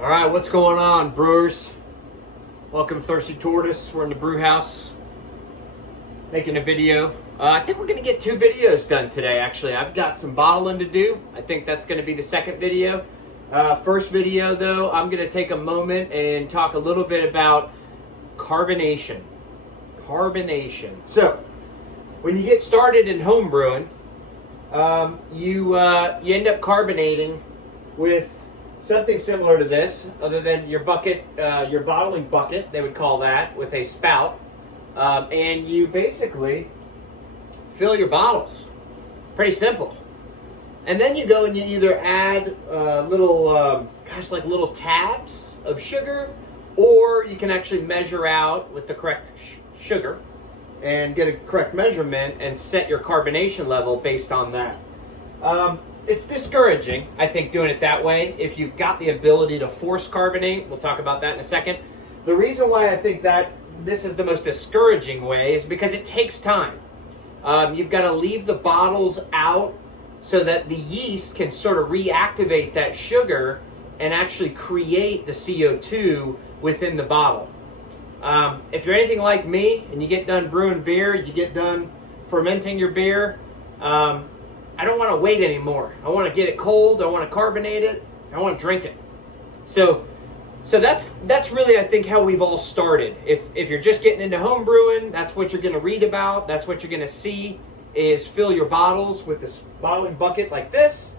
All right, what's going on, brewers? Welcome to Thirsty Tortoise. We're in the brew house making a video. I think we're going to get 2 videos done today, actually. I've got some bottling to do. I think that's going to be the second video. First video, though, I'm going to take a moment and talk a little bit about carbonation. So, when you get started in home brewing, you end up carbonating with something similar to this, other than your bucket, your bottling bucket, they would call that, with a spout. And you basically fill your bottles. Pretty simple. And then you go and you either add little tabs of sugar, or you can actually measure out with the correct sugar and get a correct measurement and set your carbonation level based on that. It's discouraging, I think, doing it that way. If you've got the ability to force carbonate, we'll talk about that in a second. The reason why I think that this is the most discouraging way is because it takes time. You've got to leave the bottles out so that the yeast can sort of reactivate that sugar and actually create the CO2 within the bottle. If you're anything like me and you get done brewing beer, you get done fermenting your beer, I don't want to wait anymore. I want to get it cold. I want to carbonate it. I want to drink it. So that's really, I think, how we've all started. If you're just getting into home brewing, that's what you're going to read about. That's what you're going to see is fill your bottles with this bottling bucket like this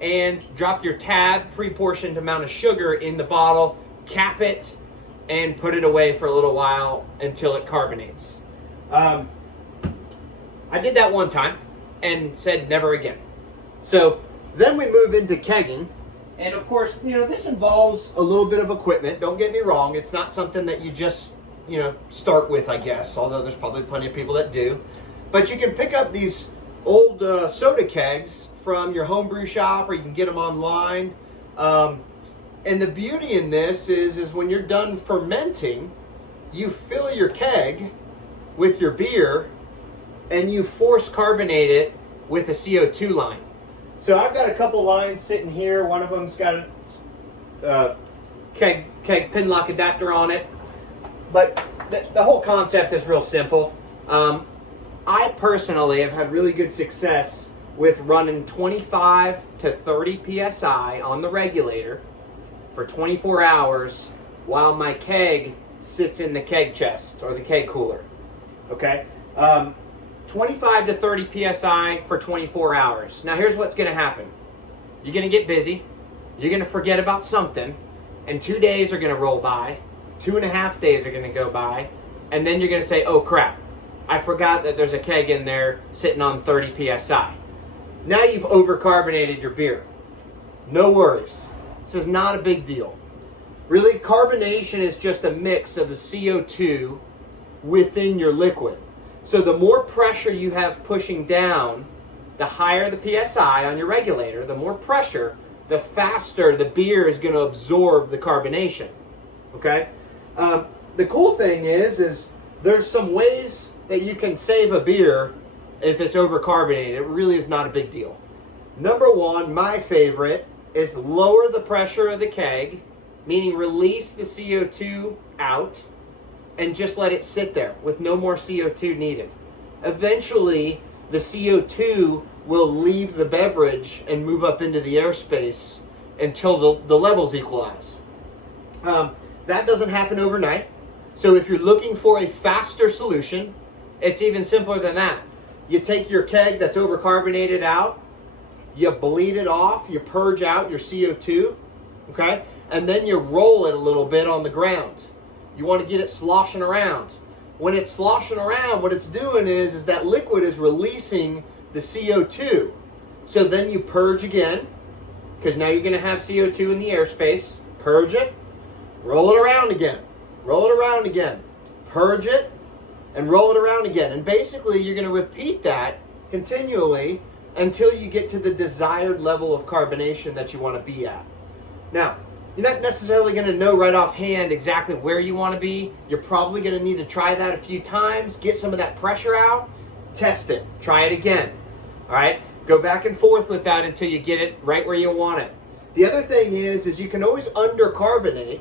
and drop your tab, pre-portioned amount of sugar in the bottle, cap it, and put it away for a little while until it carbonates. I did that one time and said never again. So then we move into kegging. And of course, this involves a little bit of equipment. Don't get me wrong. It's not something that you just, start with, I guess. Although there's probably plenty of people that do. But you can pick up these old soda kegs from your homebrew shop, or you can get them online. And the beauty in this is when you're done fermenting, you fill your keg with your beer and you force carbonate it with a CO2 line. So I've got a couple lines sitting here. One of them's got a keg pin lock adapter on it. But the whole concept is real simple. I personally have had really good success with running 25 to 30 psi on the regulator for 24 hours while my keg sits in the keg chest or the keg cooler. Okay? 25 to 30 psi for 24 hours. Now here's what's going to happen. You're going to get busy. You're going to forget about something. And 2 days are going to roll by. 2.5 days are going to go by. And then you're going to say, oh crap, I forgot that there's a keg in there sitting on 30 psi. Now you've overcarbonated your beer. No worries. This is not a big deal. Really, carbonation is just a mix of the CO2 within your liquid. So the more pressure you have pushing down, the higher the PSI on your regulator, the more pressure, the faster the beer is going to absorb the carbonation. Okay? The cool thing is there's some ways that you can save a beer if it's overcarbonated. It really is not a big deal. Number one, my favorite, is lower the pressure of the keg, meaning release the CO2 out, and just let it sit there with no more CO2 needed. Eventually, the CO2 will leave the beverage and move up into the airspace until the levels equalize. That doesn't happen overnight. So if you're looking for a faster solution, it's even simpler than that. You take your keg that's overcarbonated out, you bleed it off, you purge out your CO2, okay? And then you roll it a little bit on the ground. You want to get it sloshing around. When it's sloshing around, what it's doing is that liquid is releasing the CO2. So then you purge again, because now you're going to have CO2 in the airspace. Purge it, roll it around again, roll it around again, purge it, and roll it around again. And basically, you're going to repeat that continually until you get to the desired level of carbonation that you want to be at. Now, you're not necessarily going to know right offhand exactly where you want to be. You're probably going to need to try that a few times, get some of that pressure out, test it, try it again. All right? Go back and forth with that until you get it right where you want it. The other thing is you can always undercarbonate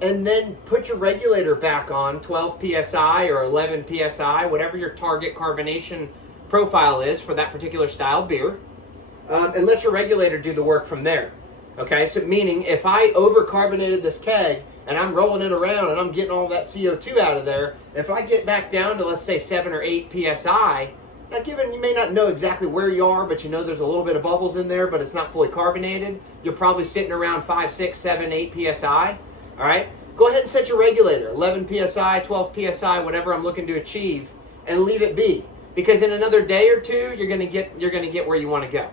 and then put your regulator back on 12 psi or 11 psi, whatever your target carbonation profile is for that particular style beer, and let your regulator do the work from there. Okay, so meaning if I overcarbonated this keg and I'm rolling it around and I'm getting all that CO2 out of there, if I get back down to, let's say, 7 or 8 psi, now given you may not know exactly where you are, but you know there's a little bit of bubbles in there, but it's not fully carbonated, you're probably sitting around 5, 6, 7, 8 psi. All right, go ahead and set your regulator, 11 psi, 12 psi, whatever I'm looking to achieve, and leave it be. Because in another day or two, you're gonna get where you want to go.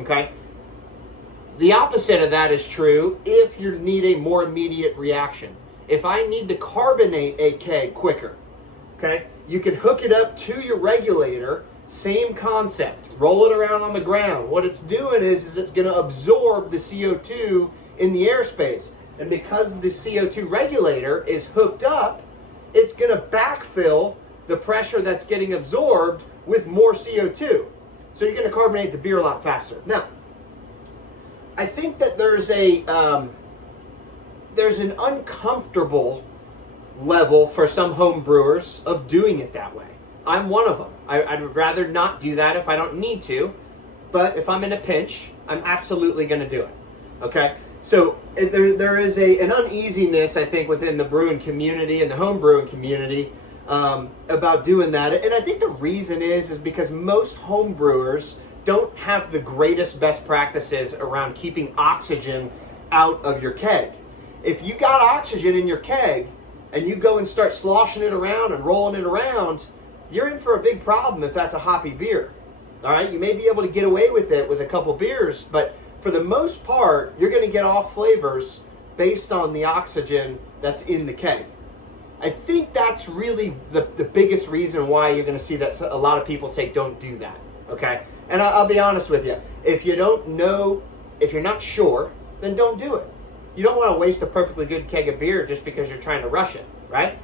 Okay. The opposite of that is true if you need a more immediate reaction. If I need to carbonate a keg quicker, okay, you can hook it up to your regulator, same concept. Roll it around on the ground. What it's doing is it's going to absorb the CO2 in the airspace. And because the CO2 regulator is hooked up, it's going to backfill the pressure that's getting absorbed with more CO2. So you're going to carbonate the beer a lot faster. Now, I think that there's an uncomfortable level for some home brewers of doing it that way. I'm one of them. I'd rather not do that if I don't need to, but if I'm in a pinch, I'm absolutely going to do it. Okay? So there is an uneasiness, I think, within the brewing community and the home brewing community about doing that. And I think the reason is because most home brewers don't have the greatest best practices around keeping oxygen out of your keg. If you got oxygen in your keg and you go and start sloshing it around and rolling it around, you're in for a big problem if that's a hoppy beer. All right, you may be able to get away with it with a couple beers, but for the most part, you're going to get off flavors based on the oxygen that's in the keg. I think that's really the biggest reason why you're going to see that a lot of people say don't do that. Okay? And I'll be honest with you. If you don't know, if you're not sure, then don't do it. You don't want to waste a perfectly good keg of beer just because you're trying to rush it, right?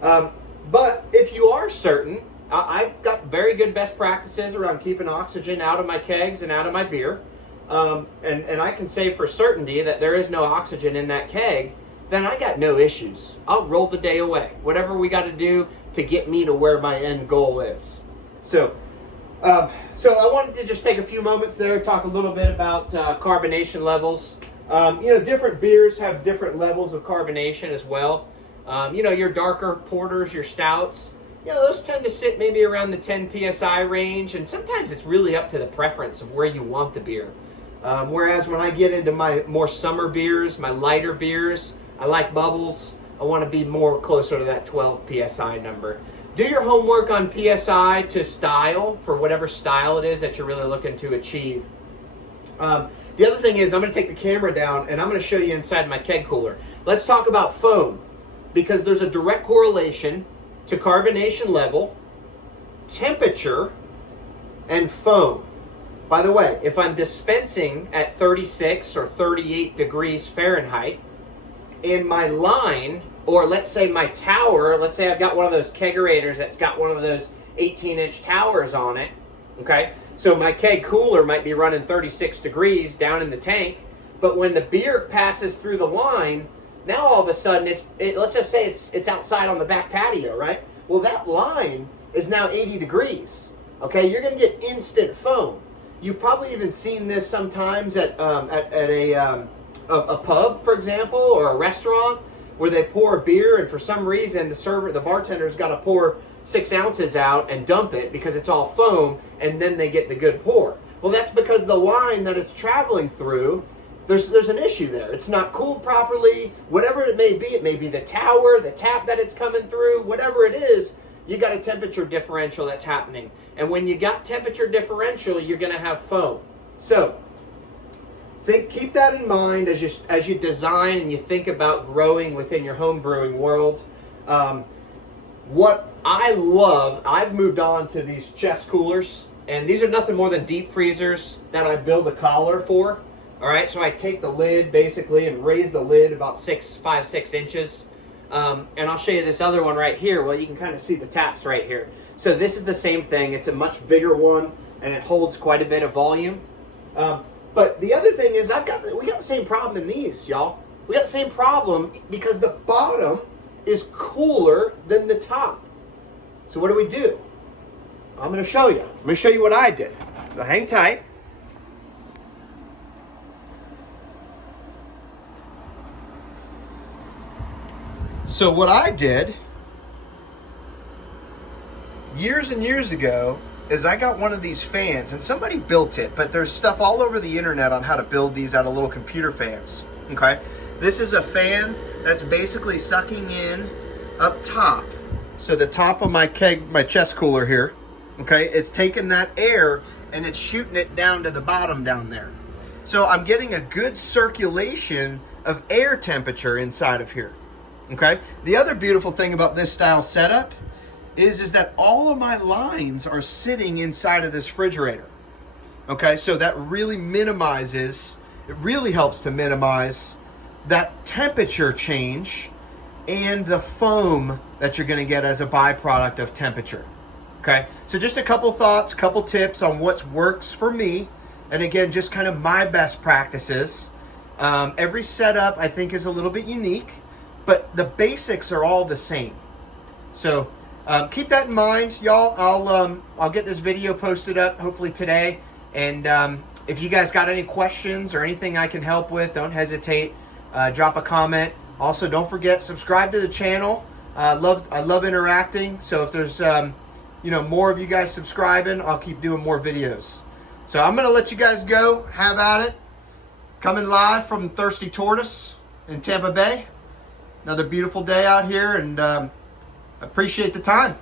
But if you are certain, I've got very good best practices around keeping oxygen out of my kegs and out of my beer. And I can say for certainty that there is no oxygen in that keg, then I got no issues. I'll roll the day away. Whatever we got to do to get me to where my end goal is. So I wanted to just take a few moments there, talk a little bit about carbonation levels. Different beers have different levels of carbonation as well. Your darker porters, your stouts, those tend to sit maybe around the 10 psi range, and sometimes it's really up to the preference of where you want the beer. Whereas when I get into my more summer beers, my lighter beers, I like bubbles. I want to be more closer to that 12 psi number. Do your homework on PSI to style for whatever style it is that you're really looking to achieve. The other thing is I'm going to take the camera down and I'm going to show you inside my keg cooler. Let's talk about foam, because there's a direct correlation to carbonation level, temperature, and foam. By the way, if I'm dispensing at 36 or 38 degrees Fahrenheit, in my line, or let's say my tower, let's say I've got one of those kegerators that's got one of those 18-inch towers on it, okay? So my keg cooler might be running 36 degrees down in the tank, but when the beer passes through the line, now all of a sudden let's just say it's outside on the back patio, right? Well, that line is now 80 degrees, okay? You're going to get instant foam. You've probably even seen this sometimes at a pub, for example, or a restaurant, where they pour a beer and for some reason the bartender's got to pour 6 ounces out and dump it because it's all foam, and then they get the good pour. Well, that's because the line that it's traveling through, there's an issue there. It's not cooled properly. Whatever it may be the tower, the tap that it's coming through, whatever it is, you got a temperature differential that's happening. And when you got temperature differential, you're going to have foam. So keep that in mind as you design and you think about growing within your home brewing world. What I love, I've moved on to these chest coolers, and these are nothing more than deep freezers that I build a collar for. All right, so I take the lid basically and raise the lid about 5, 6 inches. And I'll show you this other one right here. Well, you can kind of see the taps right here. So this is the same thing. It's a much bigger one, and it holds quite a bit of volume. But the other thing is we got same problem in these, y'all. We got the same problem because the bottom is cooler than the top. So what do? I'm going to show you. I'm going to show you what I did. So hang tight. So what I did years and years ago is I got one of these fans, and somebody built it, but there's stuff all over the internet on how to build these out of little computer fans, okay? This is a fan that's basically sucking in up top. So the top of my keg, my chest cooler here, okay, it's taking that air and it's shooting it down to the bottom down there. So I'm getting a good circulation of air temperature inside of here, okay? The other beautiful thing about this style setup is that all of my lines are sitting inside of this refrigerator. Okay, so that really minimizes, it really helps to minimize that temperature change and the foam that you're gonna get as a byproduct of temperature. Okay, so just a couple thoughts, couple tips on what works for me. And again, just kind of my best practices. Every setup I think is a little bit unique, but the basics are all the same. So keep that in mind, y'all. I'll get this video posted up hopefully today. And if you guys got any questions or anything I can help with, don't hesitate. Drop a comment. Also, don't forget, subscribe to the channel. I love interacting. So if there's more of you guys subscribing, I'll keep doing more videos. So I'm gonna let you guys go. Have at it. Coming live from Thirsty Tortoise in Tampa Bay. Another beautiful day out here, and appreciate the time.